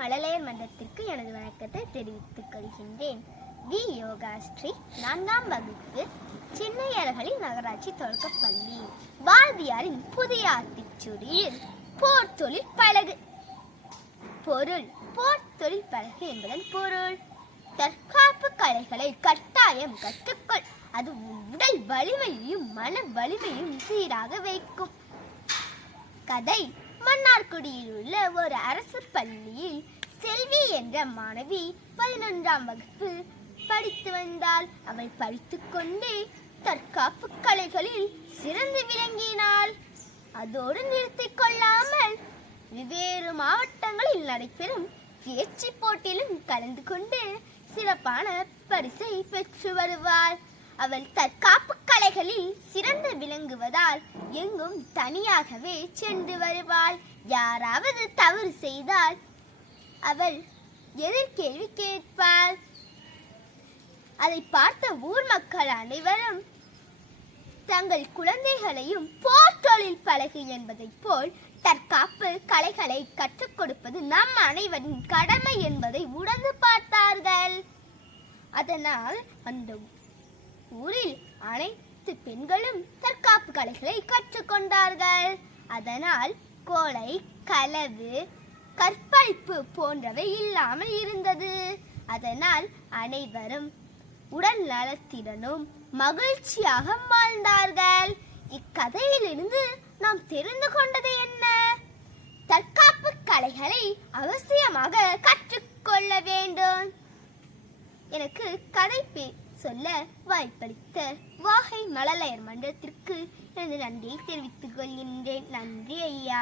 மழலையர் மன்றத்திற்கு எனது வணக்கத்தை தெரிவித்துக் கொள்கின்றேன். வி. யோகாஸ்ரீ நான்காம் வகுப்பு சென்னையர்களின் நகராட்சி தொடக்கப்பள்ளி பாரதியாரின் புதிய ஆத்திச்சூடியில் போர் தொழில் பழகு பொருள் போர் தொழில் பழகு என்பதன் பொருள். தற்காப்பு கலைகளை கட்டாயம் கற்றுக்கொள். அது உடல் வலிமையையும் மன வலிமையும் சீராக வைக்கும். கதை மன்னார்குடியில் உள்ள ஒரு அரசு பள்ளியில் செல்வி என்ற மாணவி பதினொன்றாம் வகுப்பு படித்து வந்தாள். அவள் படித்துக்கொண்டே தற்காப்பு கலைகளில் சிறந்து விளங்கினாள். அதோடு நிறுத்திக் கொள்ளாமல் வெவ்வேறு மாவட்டங்களில் நடைபெறும் பேச்சு போட்டியிலும் கலந்து கொண்டு சிறப்பான பரிசை பெற்று வருவாள். அவள் தற்காப்பு கலைகளில் சிறந்து விளங்குவதால் எங்கும் தனியாகவே சென்று வருவாள். யாராவது தவறு செய்தால் அவள் எதிர்கேள்வி கேட்பாள். அதை பார்த்த ஊர் மக்கள் அனைவரும் தங்கள் குழந்தைகளையும் போர்த்தொழில் பழகு என்பதைப் போல் தற்காப்பு கலைகளை கற்றுக் கொடுப்பது நம் அனைவரின் கடமை என்பதை உணர்ந்து பார்த்தார்கள். அதனால் அந்த ஊரில் அனைத்து பெண்களும் தற்காப்பு கலைகளை கற்றுக்கொண்டார்கள். அதனால் கோலை களவு கற்பழிப்பு போன்றவை இல்லாமல் இருந்தது. அதனால் அனைவரும் உடல் நலத்திறனும் மகிழ்ச்சியாக வாழ்ந்தார்கள். இக்கதையிலிருந்து நாம் தெரிந்து கொண்டது என்ன? தற்காப்பு கலைகளை அவசியமாக கற்றுக்கொள்ள வேண்டும். எனக்கு கதை பே- சொல்ல வாய்ப்பளித்த வாகை மழலையர் மன்றத்திற்கு எனது நன்றியை தெரிவித்துக் கொள்கின்றேன். நன்றி ஐயா.